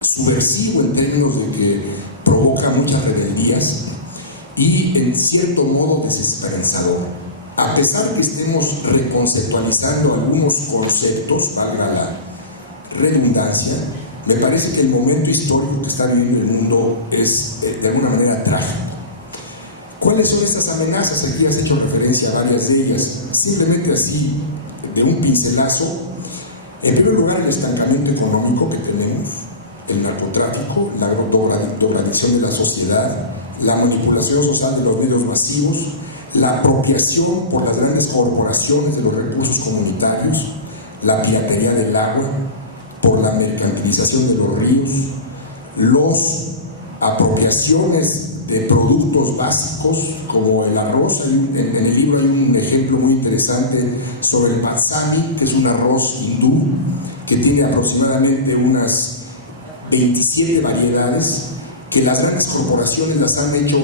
subversivo en términos de que provoca muchas rebeldías y en cierto modo desesperanzador. A pesar de que estemos reconceptualizando algunos conceptos, valga la redundancia, me parece que el momento histórico que está viviendo el mundo es de alguna manera trágico. ¿Cuáles son esas amenazas? Aquí has hecho referencia a varias de ellas. Simplemente así, de un pincelazo. En primer lugar, el estancamiento económico que tenemos, el narcotráfico, la drogadicción de la sociedad, la manipulación social de los medios masivos, la apropiación por las grandes corporaciones de los recursos comunitarios, la piratería del agua, por la mercantilización de los ríos, las apropiaciones de productos básicos como el arroz. En el libro hay un ejemplo muy interesante sobre el basmati, que es un arroz hindú que tiene aproximadamente unas 27 variedades que las grandes corporaciones las han hecho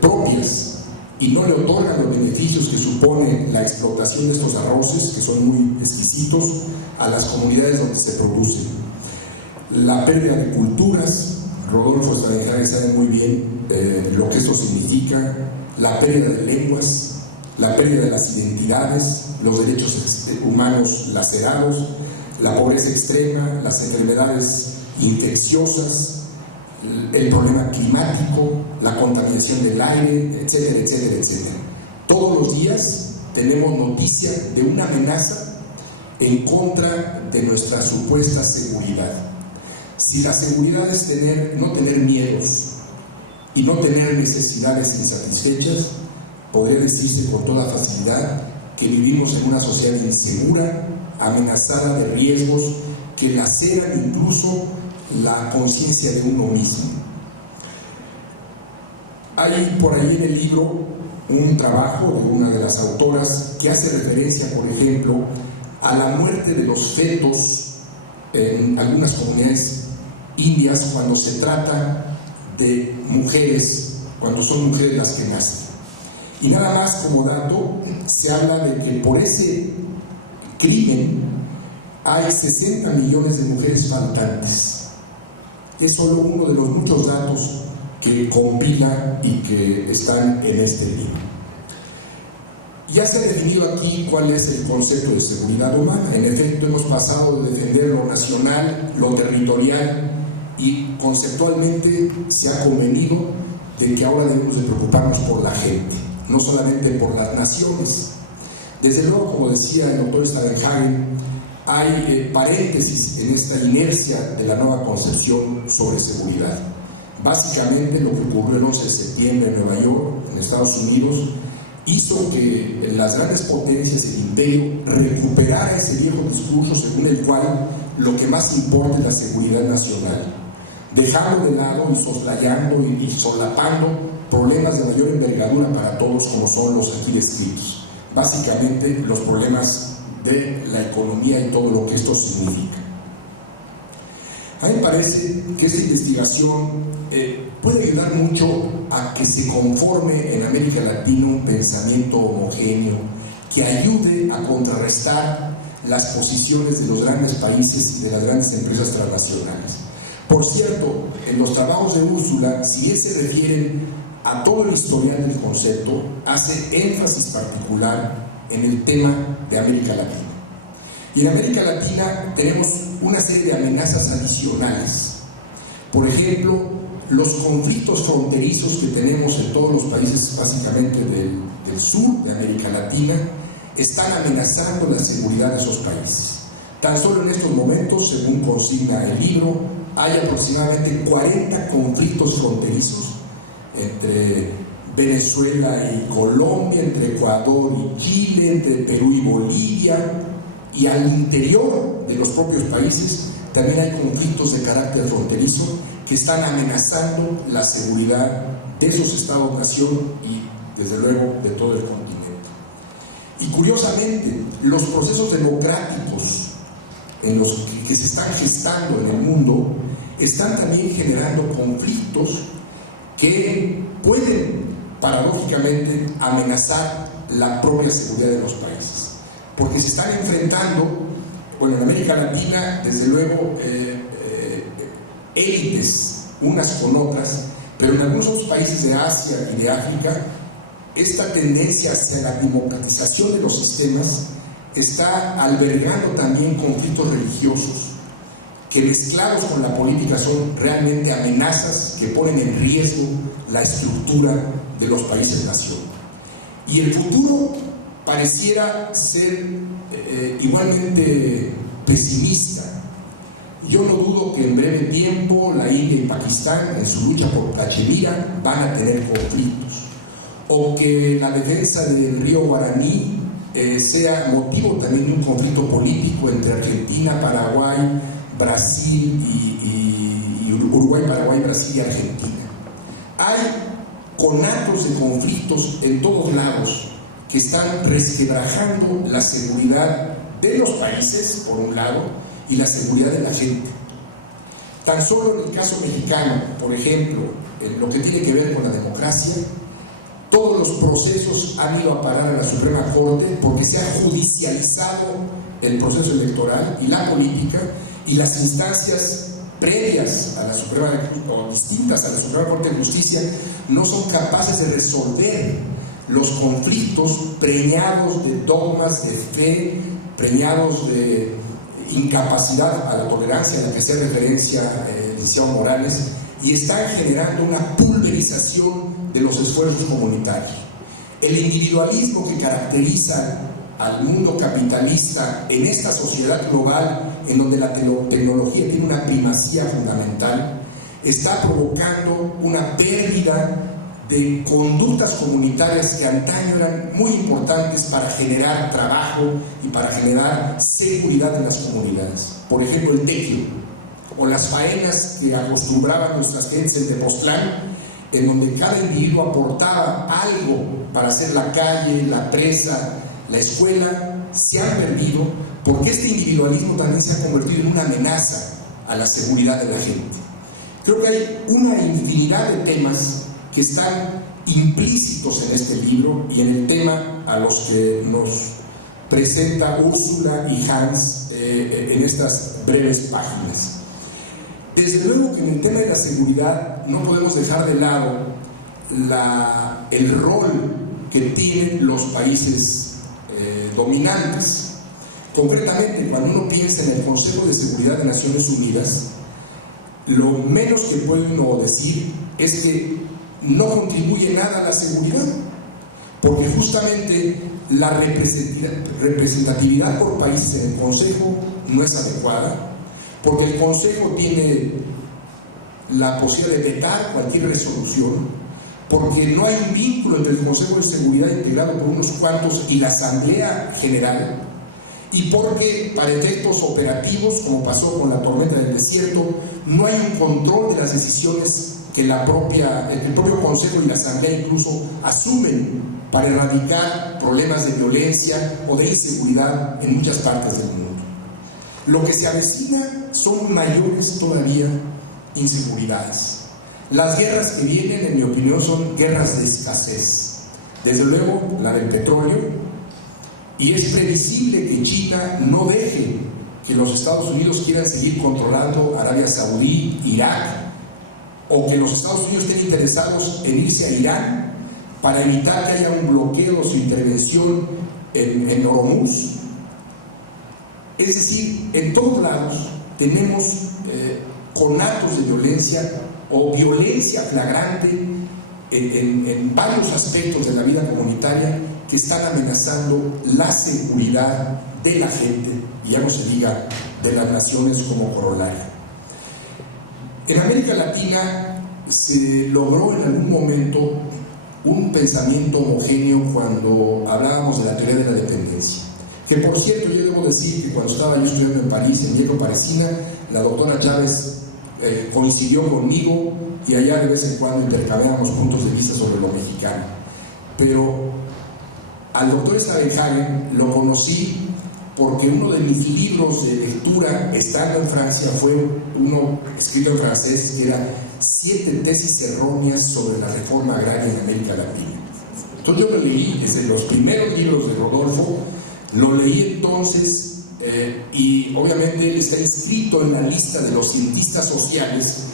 propias y no le otorgan los beneficios que supone la explotación de estos arroces, que son muy exquisitos, a las comunidades donde se producen. La pérdida de culturas, Rodolfo Steinhardt sabe muy bien lo que eso significa, la pérdida de lenguas, la pérdida de las identidades, los derechos humanos lacerados, la pobreza extrema, las enfermedades infecciosas, el problema climático, la contaminación del aire, etcétera, etcétera, etcétera. Todos los días tenemos noticia de una amenaza en contra de nuestra supuesta seguridad. Si la seguridad es no tener miedos y no tener necesidades insatisfechas, podría decirse con toda facilidad que vivimos en una sociedad insegura, amenazada de riesgos que laceran incluso la conciencia de uno mismo. Hay por ahí en el libro un trabajo de una de las autoras que hace referencia, por ejemplo, a la muerte de los fetos en algunas comunidades indias cuando se trata de mujeres, cuando son mujeres las que nacen. Y nada más como dato, se habla de que por ese crimen hay 60 millones de mujeres faltantes. Es solo uno de los muchos datos que compila y que están en este libro. Ya se ha definido aquí cuál es el concepto de seguridad humana. En efecto, hemos pasado de defender lo nacional, lo territorial, y conceptualmente se ha convenido de que ahora debemos de preocuparnos por la gente, no solamente por las naciones. Desde luego, como decía el doctor Steinhardt, hay paréntesis en esta inercia de la nueva concepción sobre seguridad. Básicamente lo que ocurrió el 11 de septiembre en Nueva York, en Estados Unidos, hizo que las grandes potencias, el imperio, recuperara ese viejo discurso según el cual lo que más importa es la seguridad nacional, dejando de lado y soslayando y solapando problemas de mayor envergadura para todos, como son los aquí descritos. Básicamente los problemas de la economía y todo lo que esto significa. A mí me parece que esta investigación puede ayudar mucho a que se conforme en América Latina un pensamiento homogéneo que ayude a contrarrestar las posiciones de los grandes países y de las grandes empresas transnacionales. Por cierto, en los trabajos de Úrsula, si bien se refieren a todo el historial del concepto, hace énfasis particular en el tema de América Latina. Y en América Latina tenemos una serie de amenazas adicionales. Por ejemplo, los conflictos fronterizos que tenemos en todos los países, básicamente del sur de América Latina, están amenazando la seguridad de esos países. Tan solo en estos momentos, según consigna el libro, hay aproximadamente 40 conflictos fronterizos entre Venezuela y Colombia, entre Ecuador y Chile, entre Perú y Bolivia, y al interior de los propios países también hay conflictos de carácter fronterizo que están amenazando la seguridad de esos estados-nación y desde luego de todo el continente. Y curiosamente, los procesos democráticos en los que se están gestando en el mundo están también generando conflictos que pueden paradójicamente amenazar la propia seguridad de los países, porque se están enfrentando, bueno, en América Latina, desde luego, élites unas con otras, pero en algunos otros países de Asia y de África, esta tendencia hacia la democratización de los sistemas está albergando también conflictos religiosos que, mezclados con la política, son realmente amenazas que ponen en riesgo la estructura de los países-nación. Y el futuro pareciera ser igualmente pesimista. Yo no dudo que en breve tiempo la India y Pakistán, en su lucha por Cachemira, van a tener conflictos, o que la defensa del río Guaraní sea motivo también de un conflicto político entre Argentina, Paraguay, Brasil y Uruguay, Paraguay, Brasil y Argentina. Hay conatos de conflictos en todos lados que están resquebrajando la seguridad de los países, por un lado, y la seguridad de la gente. Tan solo en el caso mexicano, por ejemplo, en lo que tiene que ver con la democracia, todos los procesos han ido a parar a la Suprema Corte porque se ha judicializado el proceso electoral y la política, y las instancias previas a la Suprema, o distintas a la Suprema Corte de Justicia, no son capaces de resolver los conflictos preñados de dogmas de fe, preñados de incapacidad a la tolerancia a la que hace referencia el licenciado Morales, y están generando una pulverización de los esfuerzos comunitarios. El individualismo que caracteriza al mundo capitalista en esta sociedad global, en donde la tecnología tiene una primacía fundamental, está provocando una pérdida de conductas comunitarias que antaño eran muy importantes para generar trabajo y para generar seguridad en las comunidades. Por ejemplo, el tequio, o las faenas que acostumbraban nuestras gentes en Tepoztlán, en donde cada individuo aportaba algo para hacer la calle, la presa, la escuela, se han perdido porque este individualismo también se ha convertido en una amenaza a la seguridad de la gente. Creo que hay una infinidad de temas que están implícitos en este libro y en el tema a los que nos presenta Úrsula y Hans en estas breves páginas. Desde luego que en el tema de la seguridad no podemos dejar de lado el rol que tienen los países dominantes. Concretamente, cuando uno piensa en el Consejo de Seguridad de Naciones Unidas, lo menos que puede uno decir es que no contribuye nada a la seguridad, porque justamente la representatividad por países en el Consejo no es adecuada, porque el Consejo tiene la posibilidad de vetar cualquier resolución, porque no hay un vínculo entre el Consejo de Seguridad integrado por unos cuantos y la Asamblea General, y porque para efectos operativos, como pasó con la tormenta del desierto, no hay un control de las decisiones que el propio Consejo y la Asamblea incluso asumen para erradicar problemas de violencia o de inseguridad en muchas partes del mundo. Lo que se avecina son mayores todavía inseguridades. Las guerras que vienen, en mi opinión, son guerras de escasez. Desde luego, la del petróleo, y es previsible que China no deje que los Estados Unidos quieran seguir controlando Arabia Saudí, Irak, o que los Estados Unidos estén interesados en irse a Irán para evitar que haya un bloqueo o su intervención en Hormuz. Es decir, en todos lados tenemos conatos de violencia o violencia flagrante en varios aspectos de la vida comunitaria que están amenazando la seguridad de la gente, y ya no se diga de las naciones como corolario. En América Latina se logró en algún momento un pensamiento homogéneo cuando hablábamos de la teoría de la dependencia. Que por cierto, yo debo decir que cuando estaba yo estudiando en París, en Diego Parisina, la doctora Chávez coincidió conmigo y allá de vez en cuando intercambiábamos puntos de vista sobre lo mexicano. Pero al doctor Stavenhagen lo conocí porque uno de mis libros de lectura, estando en Francia, fue uno escrito en francés que era 7 tesis erróneas sobre la reforma agraria en América Latina. Entonces yo lo leí, desde los primeros libros de Rodolfo, lo leí entonces y obviamente él está inscrito en la lista de los cientistas sociales